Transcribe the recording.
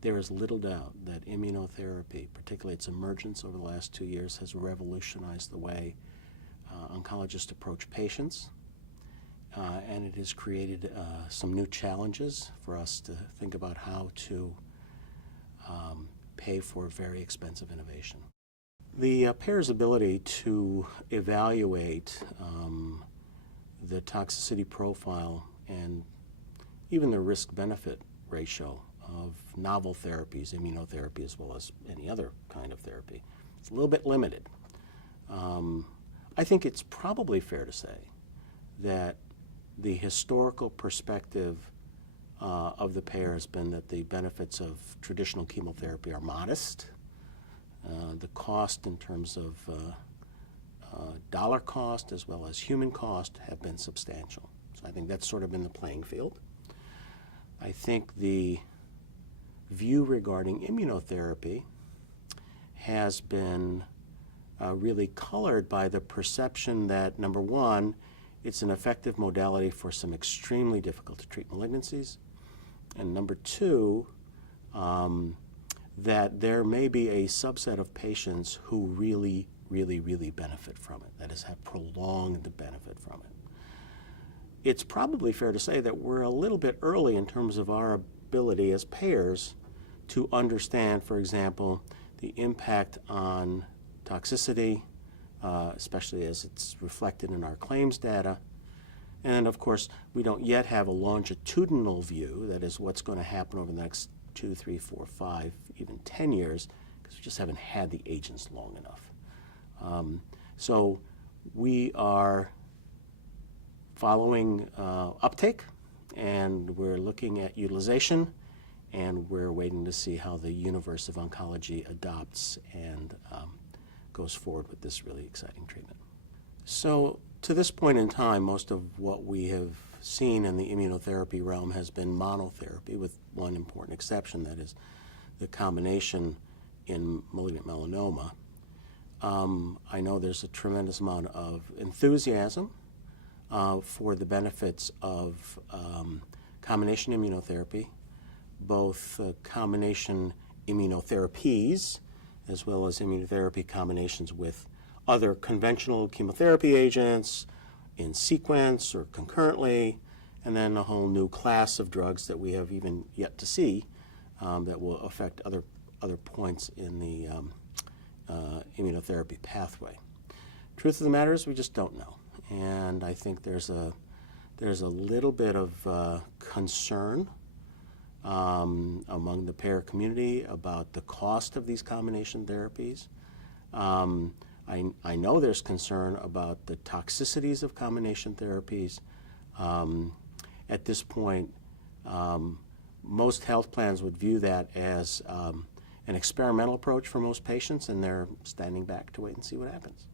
There is little doubt that immunotherapy, particularly its emergence over the last 2 years, has revolutionized the way oncologists approach patients, and it has created some new challenges for us to think about how to pay for very expensive innovation. The payer's ability to evaluate the toxicity profile and even the risk-benefit ratio of novel therapies, immunotherapy as well as any other kind of therapy, it's a little bit limited. I think it's probably fair to say that the historical perspective of the payer has been that the benefits of traditional chemotherapy are modest. The cost in terms of dollar cost as well as human cost have been substantial. So I think that's sort of been the playing field. I think the view regarding immunotherapy has been really colored by the perception that, number one, it's an effective modality for some extremely difficult to treat malignancies, and number two, that there may be a subset of patients who really benefit from it, that is, have prolonged benefit from it. It's probably fair to say that we're a little bit early in terms of our ability as payers to understand, for example, the impact on toxicity, especially as it's reflected in our claims data. And of course, we don't yet have a longitudinal view, that is what's going to happen over the next 2, 3, 4, 5, even 10 years, because we just haven't had the agents long enough. So we are following uptake, and we're looking at utilization, and we're waiting to see how the universe of oncology adopts and goes forward with this really exciting treatment. So to this point in time, most of what we have seen in the immunotherapy realm has been monotherapy, with one important exception, that is the combination in malignant melanoma. I know there's a tremendous amount of enthusiasm for the benefits of combination immunotherapy, both combination immunotherapies as well as immunotherapy combinations with other conventional chemotherapy agents in sequence or concurrently, and then a whole new class of drugs that we have even yet to see that will affect other points in the immunotherapy pathway. Truth of the matter is, we just don't know, and I think there's a little bit of concern among the payer community about the cost of these combination therapies. I know there's concern about the toxicities of combination therapies. At this point, most health plans would view that as an experimental approach for most patients, and they're standing back to wait and see what happens.